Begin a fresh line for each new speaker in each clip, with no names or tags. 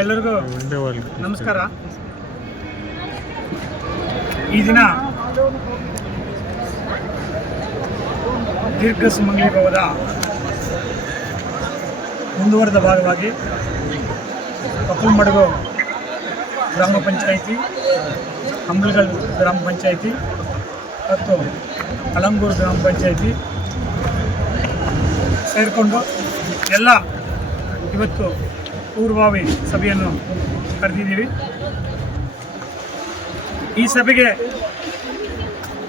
ಎಲ್ಲರಿಗೂ ನಮಸ್ಕಾರ. ಈ ದಿನ ದೀರ್ಘ ಸುಮಂಗಲಿ ಭವದ ಮುಂದುವರೆದ ಭಾಗವಾಗಿ ಕಪ್ಪುಮಡಗು ಗ್ರಾಮ ಪಂಚಾಯಿತಿ ಅಂಬಲ್ಗಲ್ ಗ್ರಾಮ ಪಂಚಾಯಿತಿ ಮತ್ತು ಕಲಂಗೂರು ಗ್ರಾಮ ಪಂಚಾಯಿತಿ ಸೇರಿಕೊಂಡು ಎಲ್ಲ ಇವತ್ತು ಪೂರ್ವಭಾವಿ ಸಭೆಯನ್ನು ಕರೆದಿದ್ದೀವಿ. ಈ ಸಭೆಗೆ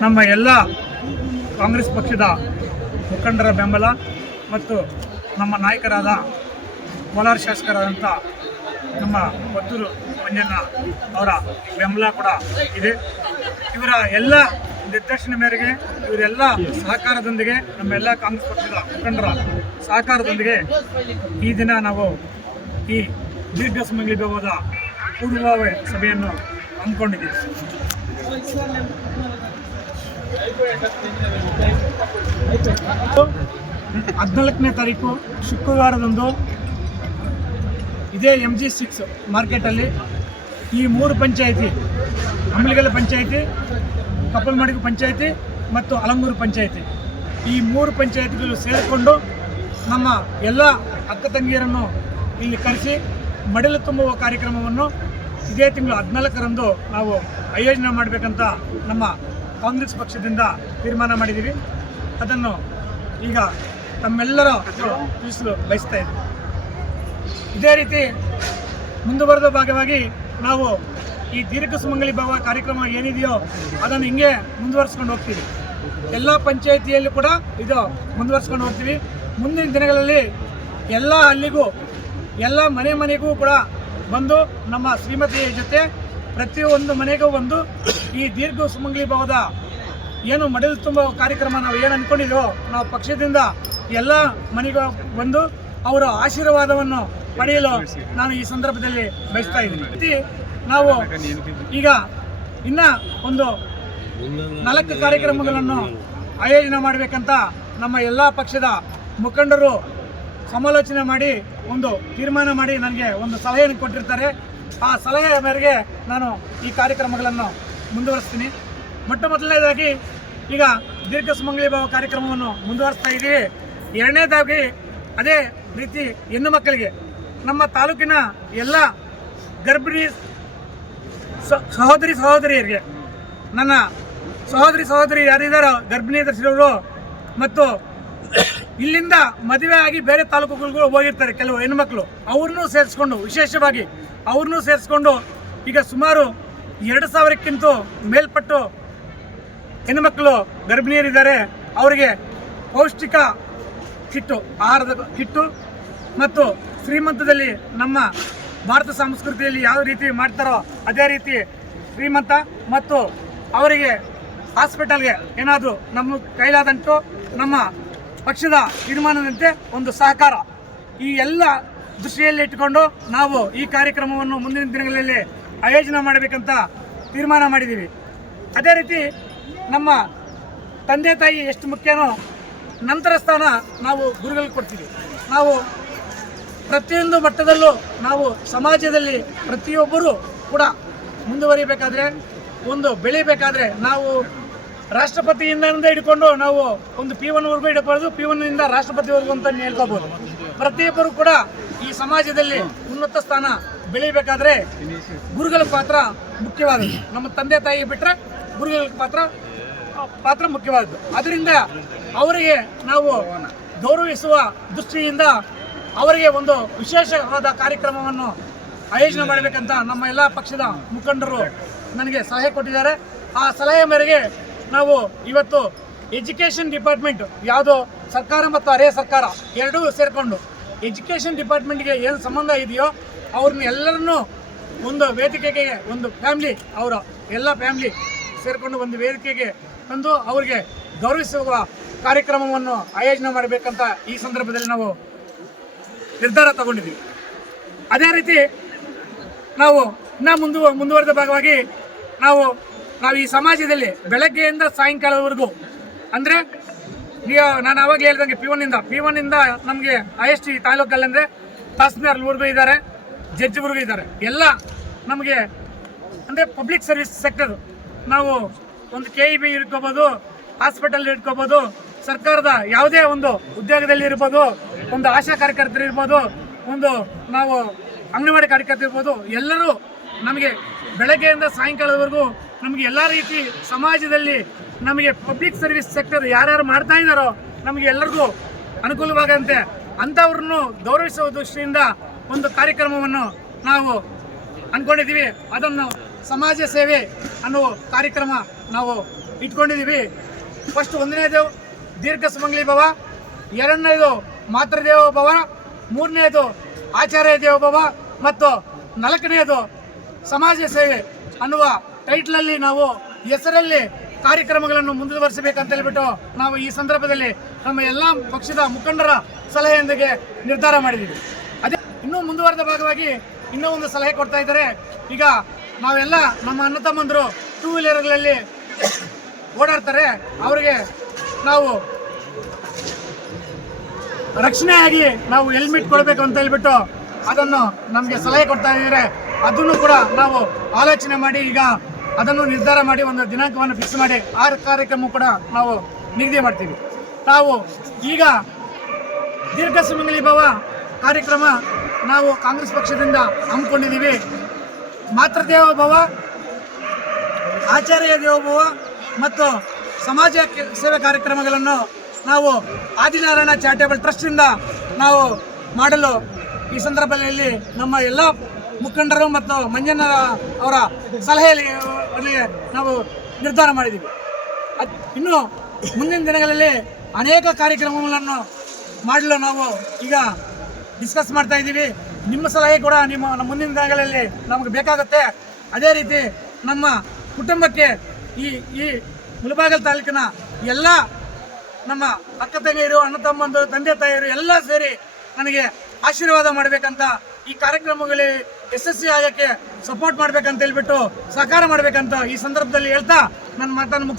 ನಮ್ಮ ಎಲ್ಲ ಕಾಂಗ್ರೆಸ್ ಪಕ್ಷದ ಮುಖಂಡರ ಬೆಂಬಲ ಮತ್ತು ನಮ್ಮ ನಾಯಕರಾದ ಕೋಲಾರ ಶಾಸಕರಾದಂಥ ನಮ್ಮ ಪತ್ತೂರು ಮಂಜಣ್ಣ ಅವರ ಬೆಂಬಲ ಕೂಡ ಇದೆ. ಇವರ ಎಲ್ಲ ನಿರ್ದೇಶನ ಮೇರೆಗೆ, ಇವರೆಲ್ಲ ಸಹಕಾರದೊಂದಿಗೆ, ನಮ್ಮ ಎಲ್ಲ ಕಾಂಗ್ರೆಸ್ ಪಕ್ಷದ ಮುಖಂಡರ ಸಹಕಾರದೊಂದಿಗೆ ಈ ದಿನ ನಾವು ಈ ದೀರ್ಘ ಸಮಯಗಳಿಗೆ ಹೋದ ಪೂರ್ವಭಾವಿ ಸಭೆಯನ್ನು ಅಂದ್ಕೊಂಡಿದ್ದೀವಿ ಹದಿನಾಲ್ಕನೇ ತಾರೀಕು ಶುಕ್ರವಾರದಂದು ಇದೇ ಎಂ ಜಿ ಸಿಕ್ಸ್ ಮಾರ್ಕೆಟಲ್ಲಿ ಈ ಮೂರು ಪಂಚಾಯಿತಿ ಅಂಬಲಿಗಲ ಪಂಚಾಯಿತಿ, ಕಪ್ಪಲ್ಮಡಿಗು ಪಂಚಾಯಿತಿ ಮತ್ತು ಅಲಂಗೂರು ಪಂಚಾಯಿತಿ. ಈ ಮೂರು ಪಂಚಾಯಿತಿಗಳು ಸೇರಿಕೊಂಡು ನಮ್ಮ ಎಲ್ಲ ಅಕ್ಕ ತಂಗಿಯರನ್ನು ಇಲ್ಲಿ ಕರೆಸಿ ಮಡಿಲು ತುಂಬುವ ಕಾರ್ಯಕ್ರಮವನ್ನು ಇದೇ ತಿಂಗಳು ಹದಿನಾಲ್ಕರಂದು ನಾವು ಆಯೋಜನೆ ಮಾಡಬೇಕಂತ ನಮ್ಮ ಕಾಂಗ್ರೆಸ್ ಪಕ್ಷದಿಂದ ತೀರ್ಮಾನ ಮಾಡಿದ್ದೀವಿ. ಅದನ್ನು ಈಗ ತಮ್ಮೆಲ್ಲರ ತಿಳಿಸಲು ಬಯಸ್ತಾ ಇದ್ದೀವಿ ಇದೇ ರೀತಿ ಮುಂದುವರೆದ ಭಾಗವಾಗಿ ನಾವು ಈ ದೀರ್ಘ ಸುಮಂಗಲಿ ಭಾವ ಕಾರ್ಯಕ್ರಮ ಏನಿದೆಯೋ ಅದನ್ನು ಹಿಂಗೆ ಮುಂದುವರಿಸ್ಕೊಂಡು ಹೋಗ್ತೀವಿ. ಎಲ್ಲ ಪಂಚಾಯಿತಿಯಲ್ಲೂ ಕೂಡ ಇದು ಮುಂದುವರಿಸ್ಕೊಂಡು ಹೋಗ್ತೀವಿ. ಮುಂದಿನ ದಿನಗಳಲ್ಲಿ ಎಲ್ಲ ಹಳ್ಳಿಗೂ ಎಲ್ಲ ಮನೆ ಮನೆಗೂ ಕೂಡ ಬಂದು ನಮ್ಮ ಶ್ರೀಮತಿಯ ಜೊತೆ ಪ್ರತಿಯೊಂದು ಮನೆಗೂ ಬಂದು ಈ ದೀರ್ಘ ಸುಮಂಗಲಿ ಭಾವದ ಏನು ಮಡಿಲು ತುಂಬ ಕಾರ್ಯಕ್ರಮ ನಾವು ಏನು ಅಂದ್ಕೊಂಡಿದ್ದೀವೋ ನಾವು ಪಕ್ಷದಿಂದ ಎಲ್ಲ ಮನೆಗೂ ಬಂದು ಅವರ ಆಶೀರ್ವಾದವನ್ನು ಪಡೆಯಲು ನಾನು ಈ ಸಂದರ್ಭದಲ್ಲಿ ಬಯಸ್ತಾ ಇದ್ದೀನಿ. ನಾವು ಈಗ ಇನ್ನ ಒಂದು ನಾಲ್ಕು ಕಾರ್ಯಕ್ರಮಗಳನ್ನು ಆಯೋಜನೆ ಮಾಡಬೇಕಂತ ನಮ್ಮ ಎಲ್ಲ ಪಕ್ಷದ ಮುಖಂಡರು ಸಮಾಲೋಚನೆ ಮಾಡಿ ಒಂದು ತೀರ್ಮಾನ ಮಾಡಿ ನನಗೆ ಒಂದು ಸಲಹೆಯನ್ನು ಕೊಟ್ಟಿರ್ತಾರೆ. ಆ ಸಲಹೆಯ ಮೇರೆಗೆ ನಾನು ಈ ಕಾರ್ಯಕ್ರಮಗಳನ್ನು ಮುಂದುವರಿಸ್ತೀನಿ. ಮೊಟ್ಟ ಮೊದಲನೇದಾಗಿ ಈಗ ದೀರ್ಘ ಸುಮಂಗಲಿ ಭಾವ ಕಾರ್ಯಕ್ರಮವನ್ನು ಮುಂದುವರಿಸ್ತಾ ಇದ್ದೀವಿ. ಎರಡನೇದಾಗಿ ಅದೇ ರೀತಿ ಹೆಣ್ಣು ಮಕ್ಕಳಿಗೆ ನಮ್ಮ ತಾಲೂಕಿನ ಎಲ್ಲ ಗರ್ಭಿಣಿ ಸಹೋದರಿ ಸಹೋದರಿಯರಿಗೆ, ನನ್ನ ಸಹೋದರಿ ಸಹೋದರಿ ಯಾರಿದ್ದಾರೋ ಗರ್ಭಿಣಿ ಧರಿಸಿರೋರು ಮತ್ತು ಇಲ್ಲಿಂದ ಮದುವೆ ಆಗಿ ಬೇರೆ ತಾಲೂಕುಗಳಿಗೂ ಹೋಗಿರ್ತಾರೆ ಕೆಲವು ಹೆಣ್ಮಕ್ಳು. ಅವ್ರನ್ನೂ ಸೇರಿಸ್ಕೊಂಡು, ವಿಶೇಷವಾಗಿ ಅವ್ರನ್ನೂ ಸೇರಿಸ್ಕೊಂಡು ಈಗ ಸುಮಾರು ಎರಡು ಸಾವಿರಕ್ಕಿಂತ ಮೇಲ್ಪಟ್ಟು ಹೆಣ್ಮಕ್ಳು ಗರ್ಭಿಣಿಯರಿದ್ದಾರೆ. ಅವರಿಗೆ ಪೌಷ್ಟಿಕ ಕಿಟ್ಟು, ಆಹಾರದ ಕಿಟ್ಟು ಮತ್ತು ಶ್ರೀಮಂತದಲ್ಲಿ ನಮ್ಮ ಭಾರತ ಸಂಸ್ಕೃತಿಯಲ್ಲಿ ಯಾವ ರೀತಿ ಮಾಡ್ತಾರೋ ಅದೇ ರೀತಿ ಶ್ರೀಮಂತ ಮತ್ತು ಅವರಿಗೆ ಹಾಸ್ಪಿಟಲ್ಗೆ ಏನಾದರೂ ನಮ್ಮ ಕೈಲಾದಂಟು ನಮ್ಮ ಪಕ್ಷದ ತೀರ್ಮಾನದಂತೆ ಒಂದು ಸಹಕಾರ. ಈ ಎಲ್ಲ ದೃಷ್ಟಿಯಲ್ಲಿ ಇಟ್ಟುಕೊಂಡು ನಾವು ಈ ಕಾರ್ಯಕ್ರಮವನ್ನು ಮುಂದಿನ ದಿನಗಳಲ್ಲಿ ಆಯೋಜನೆ ಮಾಡಬೇಕಂತ ತೀರ್ಮಾನ ಮಾಡಿದ್ದೀವಿ. ಅದೇ ರೀತಿ ನಮ್ಮ ತಂದೆ ತಾಯಿ ಎಷ್ಟು ಮುಖ್ಯನೋ ನಂತರ ಸ್ಥಾನ ನಾವು ಗುರುಗಳಿಗೆ ಕೊಡ್ತೀವಿ. ನಾವು ಪ್ರತಿಯೊಂದು ಮಟ್ಟದಲ್ಲೂ ನಾವು ಸಮಾಜದಲ್ಲಿ ಪ್ರತಿಯೊಬ್ಬರೂ ಕೂಡ ಮುಂದುವರಿಬೇಕಾದ್ರೆ, ಒಂದು ಬೆಳಿಬೇಕಾದ್ರೆ ನಾವು ರಾಷ್ಟ್ರಪತಿಯಿಂದ ಹಿಡ್ಕೊಂಡು ನಾವು ಒಂದು ಪಿ ಒನ್ವರೆಗೂ ಹಿಡ್ಕೊಳ್ಳೋದು ಪಿ ಒನ್ನಿಂದ ರಾಷ್ಟ್ರಪತಿವರೆಗೂ ಅಂತ ಹೇಳ್ಕೋಬೋದು. ಪ್ರತಿಯೊಬ್ಬರು ಕೂಡ ಈ ಸಮಾಜದಲ್ಲಿ ಉನ್ನತ ಸ್ಥಾನ ಬೆಳಿಬೇಕಾದ್ರೆ ಗುರುಗಳ ಪಾತ್ರ ಮುಖ್ಯವಾದದ್ದು. ನಮ್ಮ ತಂದೆ ತಾಯಿ ಬಿಟ್ಟರೆ ಗುರುಗಳ ಪಾತ್ರ ಪಾತ್ರ ಮುಖ್ಯವಾದದ್ದು. ಅದರಿಂದ ಅವರಿಗೆ ನಾವು ಗೌರವಿಸುವ ದೃಷ್ಟಿಯಿಂದ ಅವರಿಗೆ ಒಂದು ವಿಶೇಷವಾದ ಕಾರ್ಯಕ್ರಮವನ್ನು ಆಯೋಜನೆ ಮಾಡಬೇಕಂತ ನಮ್ಮ ಎಲ್ಲ ಪಕ್ಷದ ಮುಖಂಡರು ನನಗೆ ಸಲಹೆ ಕೊಟ್ಟಿದ್ದಾರೆ. ಆ ಸಲಹೆ ಮೇರೆಗೆ ನಾವು ಇವತ್ತು ಎಜುಕೇಷನ್ ಡಿಪಾರ್ಟ್ಮೆಂಟ್, ಯಾವುದೋ ಸರ್ಕಾರ ಮತ್ತು ಅರೆ ಸರ್ಕಾರ ಎರಡೂ ಸೇರಿಕೊಂಡು ಎಜುಕೇಷನ್ ಡಿಪಾರ್ಟ್ಮೆಂಟ್ಗೆ ಏನು ಸಂಬಂಧ ಇದೆಯೋ ಅವ್ರನ್ನ ಎಲ್ಲರನ್ನೂ ಒಂದು ವೇದಿಕೆಗೆ, ಒಂದು ಫ್ಯಾಮ್ಲಿ, ಅವರ ಎಲ್ಲ ಫ್ಯಾಮ್ಲಿ ಸೇರಿಕೊಂಡು ಒಂದು ವೇದಿಕೆಗೆ ತಂದು ಅವರಿಗೆ ಗೌರವಿಸುವ ಕಾರ್ಯಕ್ರಮವನ್ನು ಆಯೋಜನೆ ಮಾಡಬೇಕಂತ ಈ ಸಂದರ್ಭದಲ್ಲಿ ನಾವು ನಿರ್ಧಾರ ತಗೊಂಡಿದ್ದೀವಿ. ಅದೇ ರೀತಿ ನಾವು ಇನ್ನೂ ಮುಂದುವ ಮುಂದುವರೆದ ಭಾಗವಾಗಿ ನಾವು ನಾವು ಈ ಸಮಾಜದಲ್ಲಿ ಬೆಳಗ್ಗೆಯಿಂದ ಸಾಯಂಕಾಲದವರೆಗೂ ಅಂದರೆ ನಾನು ಅವಾಗ ಹೇಳ್ದಂಗೆ ಪಿ ಒನ್ನಿಂದ ಪಿ ಒನ್ನಿಂದ ನಮಗೆ ಐ ಎಸ್ ಟಿ ತಾಲೂಕಲ್ಲಿ ಅಂದರೆ ತಹಸೀಲ್ದಾರ್ವರೆಗೂ ಇದ್ದಾರೆ ಜಡ್ಜ್ಗಳು ಇದ್ದಾರೆ. ಎಲ್ಲ ನಮಗೆ ಅಂದರೆ ಪಬ್ಲಿಕ್ ಸರ್ವಿಸ್ ಸೆಕ್ಟರ್ ನಾವು ಒಂದು ಕೆ ಇ ಬಿ ಇಟ್ಕೋಬೋದು ಹಾಸ್ಪಿಟಲ್ ಇಟ್ಕೋಬೋದು ಸರ್ಕಾರದ ಯಾವುದೇ ಒಂದು ಉದ್ಯೋಗದಲ್ಲಿ ಇರ್ಬೋದು, ಒಂದು ಆಶಾ ಕಾರ್ಯಕರ್ತರು ಇರ್ಬೋದು, ಒಂದು ನಾವು ಅಂಗನವಾಡಿ ಕಾರ್ಯಕರ್ತರು ಇರ್ಬೋದು, ಎಲ್ಲರೂ ನಮಗೆ ಬೆಳಗ್ಗೆಯಿಂದ ಸಾಯಂಕಾಲದವರೆಗೂ ನಮಗೆ ಎಲ್ಲ ರೀತಿ ಸಮಾಜದಲ್ಲಿ ನಮಗೆ ಪಬ್ಲಿಕ್ ಸರ್ವಿಸ್ ಸೆಕ್ಟರ್ ಯಾರ್ಯಾರು ಮಾಡ್ತಾ ಇದ್ದಾರೋ ನಮಗೆ ಎಲ್ಲರಿಗೂ ಅನುಕೂಲವಾಗಂತೆ ಅಂಥವ್ರನ್ನು ಗೌರವಿಸುವ ದೃಷ್ಟಿಯಿಂದ ಒಂದು ಕಾರ್ಯಕ್ರಮವನ್ನು ನಾವು ಅಂದ್ಕೊಂಡಿದ್ದೀವಿ ಅದನ್ನು ಸಮಾಜ ಸೇವೆ ಅನ್ನೋ ಕಾರ್ಯಕ್ರಮ ನಾವು ಇಟ್ಕೊಂಡಿದ್ದೀವಿ. ಫಸ್ಟ್ ಒಂದನೇದು ದೀರ್ಘ ಸುಮಂಗಲಿ ಭವ, ಎರಡನೇದು ಮಾತೃದೇವ ಭವ, ಮೂರನೇದು ಆಚಾರ್ಯ ದೇವ ಭವ ಮತ್ತು ನಾಲ್ಕನೆಯದು ಸಮಾಜ ಸೇವೆ ಅನ್ನುವ ಟೈಟ್ಲಲ್ಲಿ ನಾವು ಹೆಸರಲ್ಲಿ ಕಾರ್ಯಕ್ರಮಗಳನ್ನು ಮುಂದುವರಿಸಬೇಕಂತ ಹೇಳ್ಬಿಟ್ಟು ನಾವು ಈ ಸಂದರ್ಭದಲ್ಲಿ ನಮ್ಮ ಎಲ್ಲ ಪಕ್ಷದ ಮುಖಂಡರ ಸಲಹೆಯೊಂದಿಗೆ ನಿರ್ಧಾರ ಮಾಡಿದ್ದೀವಿ. ಅದೇ ಇನ್ನೂ ಮುಂದುವರೆದ ಭಾಗವಾಗಿ ಇನ್ನೂ ಒಂದು ಸಲಹೆ ಕೊಡ್ತಾ ಇದ್ದಾರೆ. ಈಗ ನಾವೆಲ್ಲ ನಮ್ಮ ಅಣ್ಣ ತಮ್ಮಂದರು ಟೂ ವೀಲರ್ಗಳಲ್ಲಿ ಓಡಾಡ್ತಾರೆ. ಅವರಿಗೆ ನಾವು ರಕ್ಷಣೆಯಾಗಿ ನಾವು ಹೆಲ್ಮೆಟ್ ಕೊಡಬೇಕು ಅಂತ ಹೇಳ್ಬಿಟ್ಟು ಅದನ್ನು ನಮಗೆ ಸಲಹೆ ಕೊಡ್ತಾ ಇದ್ದಾರೆ. ಅದನ್ನು ಕೂಡ ನಾವು ಆಲೋಚನೆ ಮಾಡಿ ಈಗ ಅದನ್ನು ನಿರ್ಧಾರ ಮಾಡಿ ಒಂದು ದಿನಾಂಕವನ್ನು ಫಿಕ್ಸ್ ಮಾಡಿ ಆ ಕಾರ್ಯಕ್ರಮ ಕೂಡ ನಾವು ನಿಗದಿ ಮಾಡ್ತೀವಿ. ನಾವು ಈಗ ದೀರ್ಘ ಸುಮಂಗಲಿ ಭವ ಕಾರ್ಯಕ್ರಮ ನಾವು ಕಾಂಗ್ರೆಸ್ ಪಕ್ಷದಿಂದ ಹಮ್ಮಿಕೊಂಡಿದ್ದೀವಿ. ಮಾತೃದೇವ ಭವ, ಆಚಾರ್ಯ ದೇವಭವ ಮತ್ತು ಸಮಾಜ ಸೇವೆ ಕಾರ್ಯಕ್ರಮಗಳನ್ನು ನಾವು ಆದಿನಾರಾಯಣ ಚಾರಿಟೇಬಲ್ ಟ್ರಸ್ಟಿಂದ ನಾವು ಮಾಡಲು ಈ ಸಂದರ್ಭದಲ್ಲಿ ನಮ್ಮ ಎಲ್ಲ ಮುಖಂಡರು ಮತ್ತು ಮಂಜಣ್ಣ ಅವರ ಸಲಹೆಯಲ್ಲಿ ನಾವು ನಿರ್ಧಾರ ಮಾಡಿದ್ದೀವಿ. ಇನ್ನು ಮುಂದಿನ ದಿನಗಳಲ್ಲಿ ಅನೇಕ ಕಾರ್ಯಕ್ರಮಗಳನ್ನು ಮಾಡಲು ನಾವು ಈಗ ಡಿಸ್ಕಸ್ ಮಾಡ್ತಾ ಇದ್ದೀವಿ. ನಿಮ್ಮ ಸಲಹೆ ಕೂಡ ನಿಮ್ಮ ಮುಂದಿನ ದಿನಗಳಲ್ಲಿ ನಮಗೆ ಬೇಕಾಗುತ್ತೆ. ಅದೇ ರೀತಿ ನಮ್ಮ ಕುಟುಂಬಕ್ಕೆ ಈ ಈ ಮುಳಬಾಗಲ್ ತಾಲೂಕಿನ ಎಲ್ಲ ನಮ್ಮ ಅಕ್ಕ ತಂಗಿಯರು, ಅಣ್ಣ ತಮ್ಮಂದು ತಂದೆ ತಾಯಿಯರು ಎಲ್ಲ ಸೇರಿ ನನಗೆ ಆಶೀರ್ವಾದ ಮಾಡಬೇಕಂತ ಈ ಕಾರ್ಯಕ್ರಮಗಳಲ್ಲಿ ಯಶಸ್ವಿ ಆಗಕ್ಕೆ ಸಪೋರ್ಟ್ ಮಾಡ್ಬೇಕಂತ ಹೇಳ್ಬಿಟ್ಟು ಸಹಕಾರ ಮಾಡ್ಬೇಕಂತ ಈ ಸಂದರ್ಭದಲ್ಲಿ ಹೇಳ್ತಾ ನನ್ನ ಮಾತನ್ನು